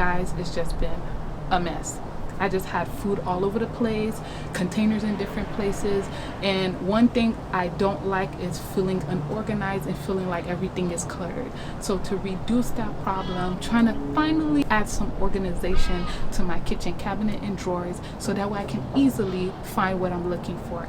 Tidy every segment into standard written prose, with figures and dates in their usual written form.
guys, it's just been a mess. I just had food all over the place, containers in different places, and one thing I don't like is feeling unorganized and feeling like everything is cluttered. So to reduce that problem, I'm trying to finally add some organization to my kitchen cabinet and drawers so that way I can easily find what I'm looking for.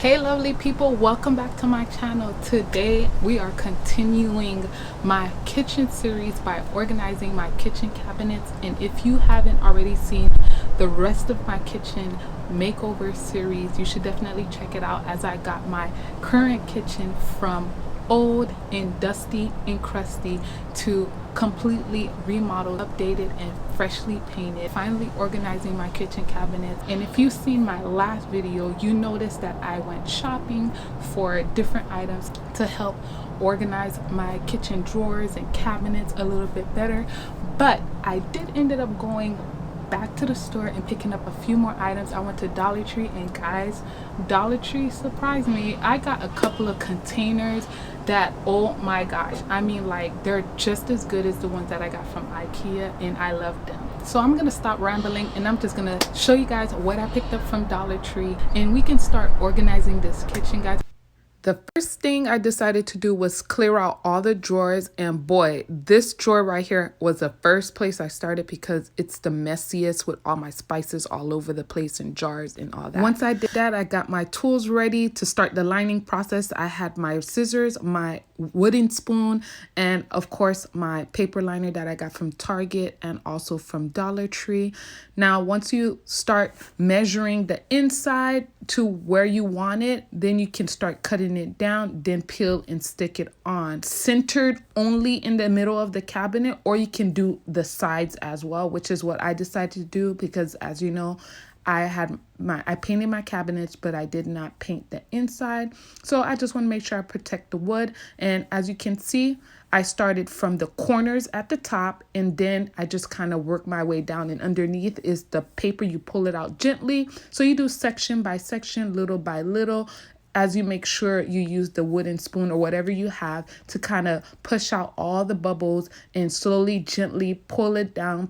Hey lovely people, welcome back to my channel. Today we are continuing my kitchen series by organizing my kitchen cabinets, and if you haven't already seen the rest of my kitchen makeover series, you should definitely check it out, as I got my current kitchen from old and dusty and crusty to completely remodeled, updated, and freshly painted. Finally organizing my kitchen cabinets. And if you've seen my last video, you noticed that I went shopping for different items to help organize my kitchen drawers and cabinets a little bit better. But I did ended up going back to the store and picking up a few more items. I went to Dollar Tree, and guys, Dollar Tree surprised me. I got a couple of containers that, oh my gosh, I mean, like, they're just as good as the ones that I got from IKEA, and I love them. So I'm gonna stop rambling and I'm just gonna show you guys what I picked up from Dollar Tree, and we can start organizing this kitchen, guys. The first thing I decided to do was clear out all the drawers, and boy, this drawer right here was the first place I started because it's the messiest with all my spices all over the place in jars and all that. Once I did that, I got my tools ready to start the lining process. I had my scissors, my wooden spoon, and of course my paper liner that I got from Target and also from Dollar Tree. Now, once you start measuring the inside to where you want it, then you can start cutting it down, then peel and stick it on. Centered only in the middle of the cabinet, or you can do the sides as well, which is what I decided to do because, as you know, I painted my cabinets, but I did not paint the inside. So I just want to make sure I protect the wood. And as you can see, I started from the corners at the top, and then I just kind of work my way down, and underneath is the paper. You pull it out gently. So you do section by section, little by little, as you make sure you use the wooden spoon or whatever you have to kind of push out all the bubbles and slowly, gently pull it down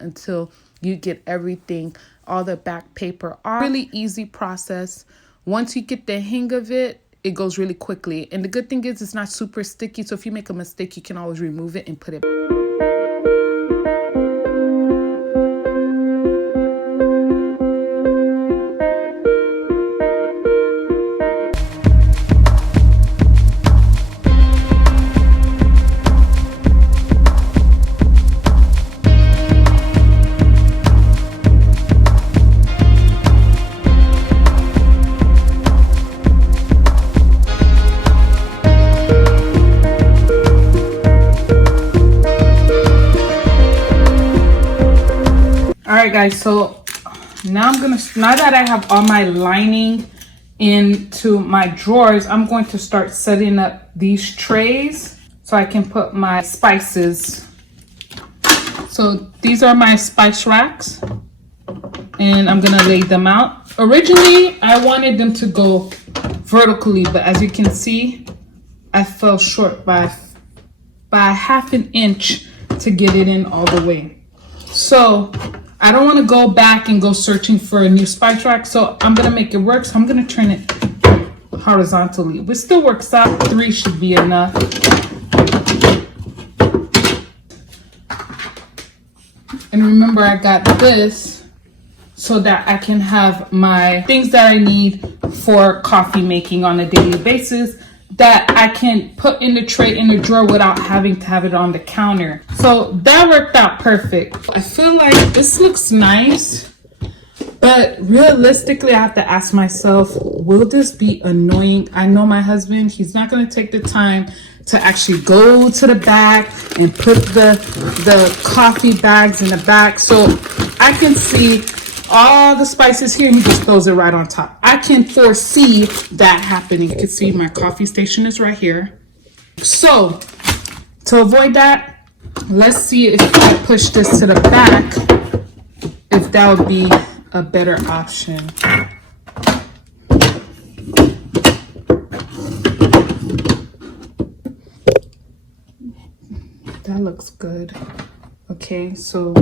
until you get everything, all the back paper off. Really easy process. Once you get the hang of it, it goes really quickly. And the good thing is it's not super sticky. So if you make a mistake, you can always remove it and put it. Alright guys, so now now that I have all my lining into my drawers, I'm going to start setting up these trays so I can put my spices. So these are my spice racks, and I'm gonna lay them out. Originally, I wanted them to go vertically, but as you can see, I fell short by half an inch to get it in all the way. So I don't want to go back and go searching for a new spice rack, so I'm going to make it work. So I'm going to turn it horizontally. But still works out. 3 should be enough. And remember, I got this so that I can have my things that I need for coffee making on a daily basis that I can put in the tray in the drawer without having to have it on the counter. So that worked out perfect. I feel like this looks nice, but realistically I have to ask myself, will this be annoying? I know my husband, he's not going to take the time to actually go to the back and put the coffee bags in the back. So I can see all the spices here and he just throws it right on top. I can foresee that happening. You can see my coffee station is right here. So to avoid that, let's see if I push this to the back, if that would be a better option. That looks good. Okay, so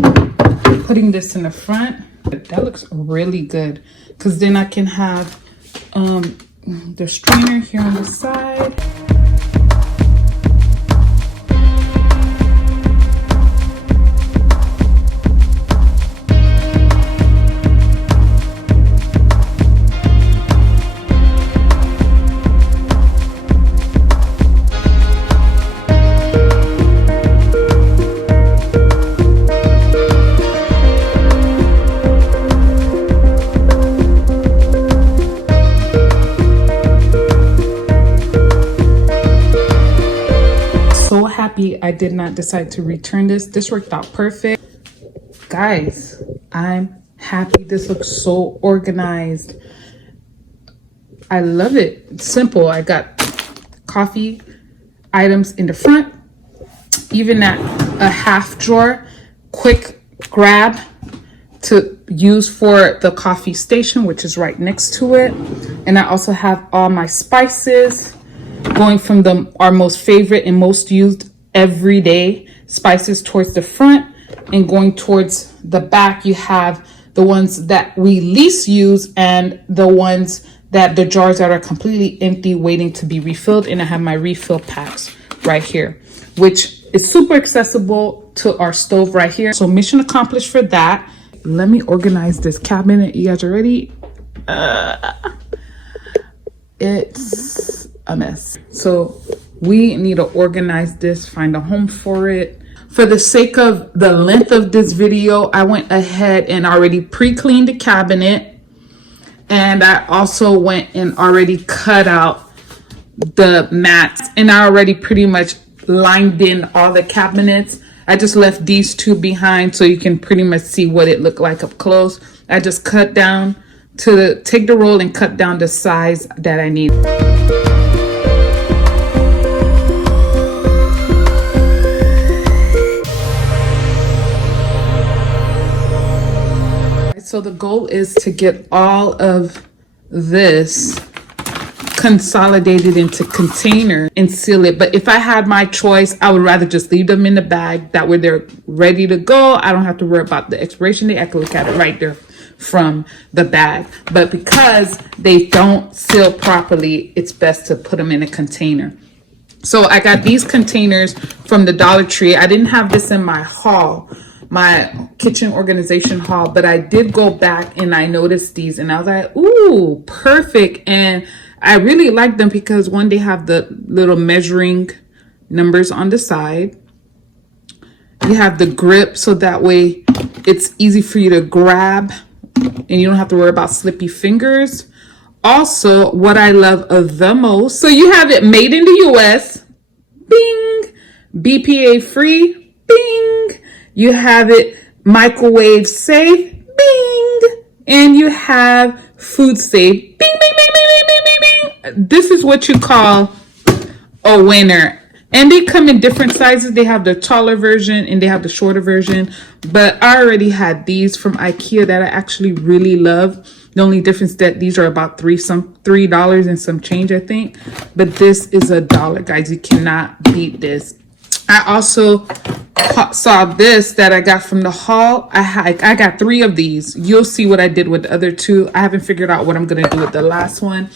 putting this in the front, that looks really good, because then I can have the strainer here on the side. I did not decide to return this. This worked out perfect. Guys, I'm happy. This looks so organized. I love it. It's simple. I got coffee items in the front, even at a half drawer, quick grab to use for the coffee station, which is right next to it. And I also have all my spices going from our most favorite and most used everyday spices towards the front, and going towards the back you have the ones that we least use and the ones that the jars that are completely empty waiting to be refilled. And I have my refill packs right here, which is super accessible to our stove right here. So mission accomplished for that. Let me organize this cabinet. You guys are ready? It's a mess. So we need to organize this, find a home for it. For the sake of the length of this video, I went ahead and already pre-cleaned the cabinet. And I also went and already cut out the mats. And I already pretty much lined in all the cabinets. I just left these two behind so you can pretty much see what it looked like up close. I just cut down take the roll and cut down the size that I need. So the goal is to get all of this consolidated into container and seal it. But if I had my choice, I would rather just leave them in the bag. That way they're ready to go. I don't have to worry about the expiration date. I can look at it right there from the bag. But because they don't seal properly, it's best to put them in a container. So I got these containers from the Dollar Tree. I didn't have this in my haul, my kitchen organization haul, but I did go back and I noticed these and I was like, ooh, perfect. And I really like them because one, they have the little measuring numbers on the side. You have the grip, so that way it's easy for you to grab and you don't have to worry about slippy fingers. Also, what I love the most, so you have it made in the US, bing, BPA free, bing. You have it microwave safe, bing, and you have food safe, bing, bing, bing, bing, bing, bing, bing, bing. This is what you call a winner. And they come in different sizes. They have the taller version and they have the shorter version. But I already had these from IKEA that I actually really love. The only difference that these are about $3 and some change, I think. But this is $1, guys. You cannot beat this. I also saw this that I got from the haul. I got 3 of these. You'll see what I did with the other 2. I haven't figured out what I'm going to do with the last one.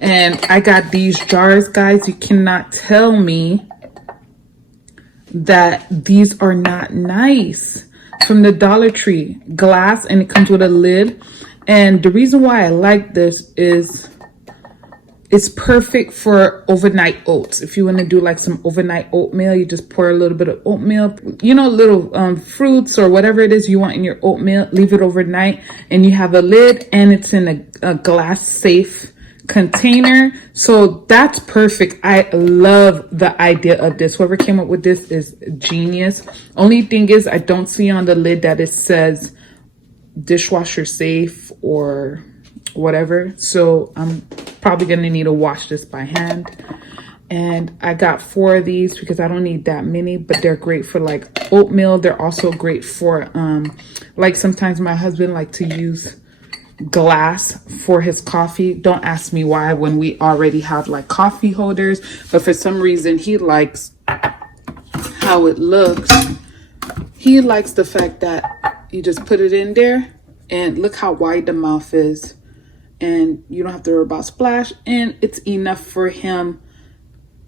And I got these jars, guys. You cannot tell me that these are not nice. From the Dollar Tree. Glass, and it comes with a lid. And the reason why I like this is it's perfect for overnight oats. If you want to do like some overnight oatmeal, you just pour a little bit of oatmeal, you know, little fruits or whatever it is you want in your oatmeal, leave it overnight, and you have a lid, and it's in a glass safe container. So that's perfect. I love the idea of this. Whoever came up with this is genius. Only thing is I don't see on the lid that it says dishwasher safe or whatever. So I'm probably gonna need to wash this by hand. And I got 4 of these because I don't need that many, but they're great for like oatmeal. They're also great for like sometimes my husband like to use glass for his coffee. Don't ask me why when we already have like coffee holders, but for some reason he likes how it looks. He likes the fact that you just put it in there and look how wide the mouth is, and you don't have to worry about splash, and it's enough for him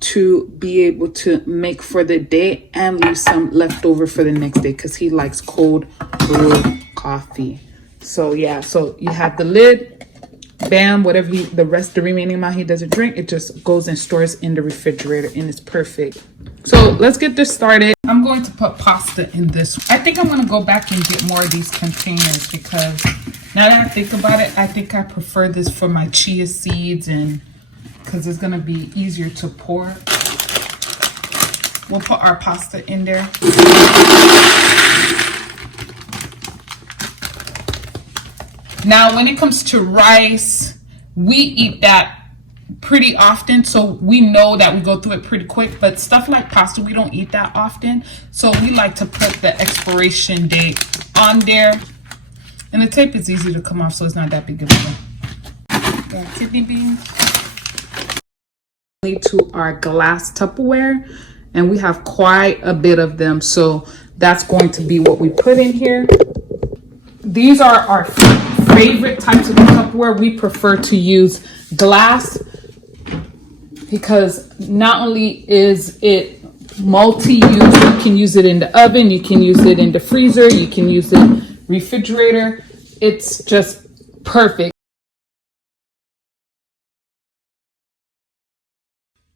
to be able to make for the day and leave some left over for the next day because he likes cold brew coffee. So yeah, so you have the lid, bam, whatever the remaining amount he doesn't drink, it just goes and stores in the refrigerator, and it's perfect. So let's get this started. I'm going to put pasta in this. I think I'm going to go back and get more of these containers because now that I think about it, I think I prefer this for my chia seeds, and because it's going to be easier to pour. We'll put our pasta in there. Now, when it comes to rice, we eat that pretty often, so we know that we go through it pretty quick, but stuff like pasta, we don't eat that often, so we like to put the expiration date on there, and the tape is easy to come off, so it's not that big of a deal. Kidney beans. To our glass Tupperware, and we have quite a bit of them, so that's going to be what we put in here. These are our favorite types of Tupperware. We prefer to use glass because not only is it multi-use, you can use it in the oven, you can use it in the freezer, you can use it refrigerator. It's just perfect.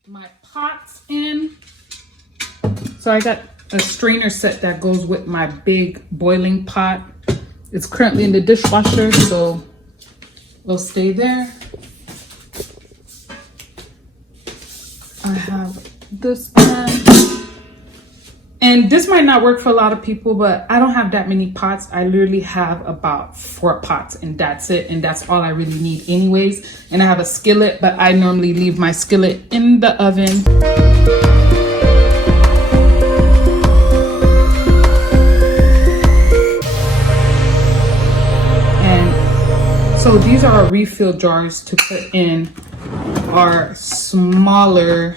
My pots in. So I got a strainer set that goes with my big boiling pot. It's currently in the dishwasher, so it'll stay there. I have this one. And this might not work for a lot of people, but I don't have that many pots. I literally have about 4 pots, and that's it. And that's all I really need anyways. And I have a skillet, but I normally leave my skillet in the oven. So these are our refill jars to put in our smaller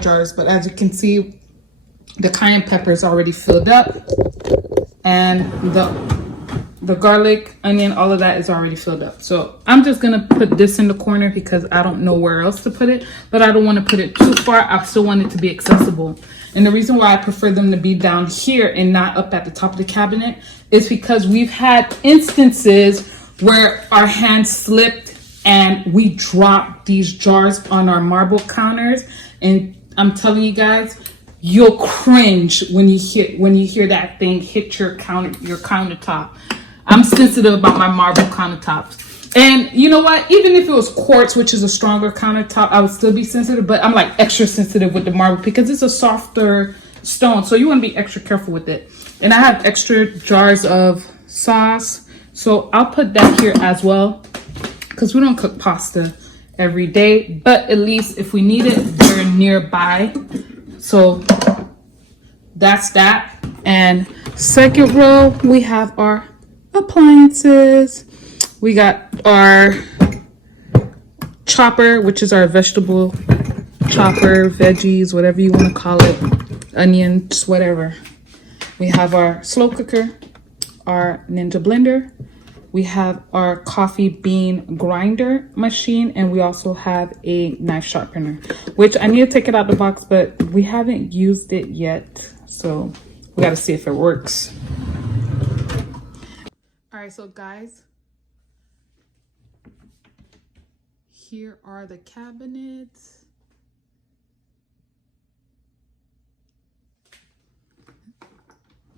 jars. But as you can see, the cayenne pepper is already filled up, and the garlic, onion, all of that is already filled up. So I'm just gonna put this in the corner because I don't know where else to put it, but I don't want to put it too far. I still want it to be accessible. And the reason why I prefer them to be down here and not up at the top of the cabinet is because we've had instances where our hands slipped and we dropped these jars on our marble counters. And I'm telling you guys, you'll cringe when you hear that thing hit your countertop. I'm sensitive about my marble countertops. And you know what? Even if it was quartz, which is a stronger countertop, I would still be sensitive, but I'm like extra sensitive with the marble because it's a softer stone. So you want to be extra careful with it. And I have extra jars of sauce. So I'll put that here as well because we don't cook pasta every day, but at least if we need it, they're nearby. So that's that. And second row, we have our appliances. We got our chopper, which is our vegetable chopper, veggies, whatever you want to call it, onions, whatever. We have our slow cooker, our Ninja blender. We have our coffee bean grinder machine, and we also have a knife sharpener, which I need to take it out the box, but we haven't used it yet. So we got to see if it works. All right, so guys, here are the cabinets.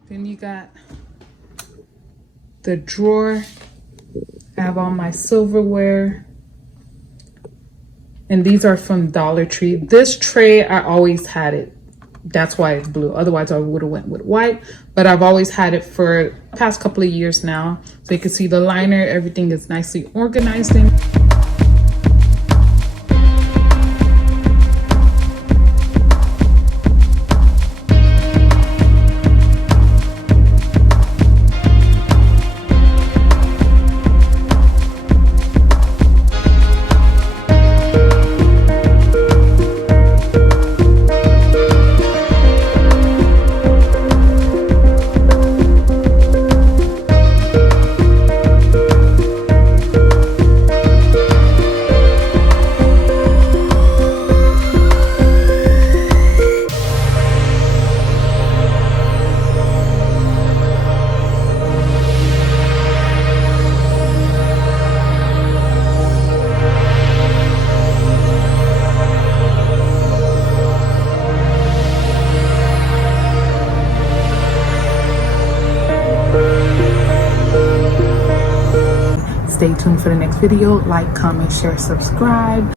Then you got the drawer. I have all my silverware. And these are from Dollar Tree. This tray, I always had it. That's why it's blue. Otherwise, I would have went with white. But I've always had it for the past couple of years now. So you can see the liner. Everything is nicely organized in. stay tuned for the next video. Like, comment, share, subscribe.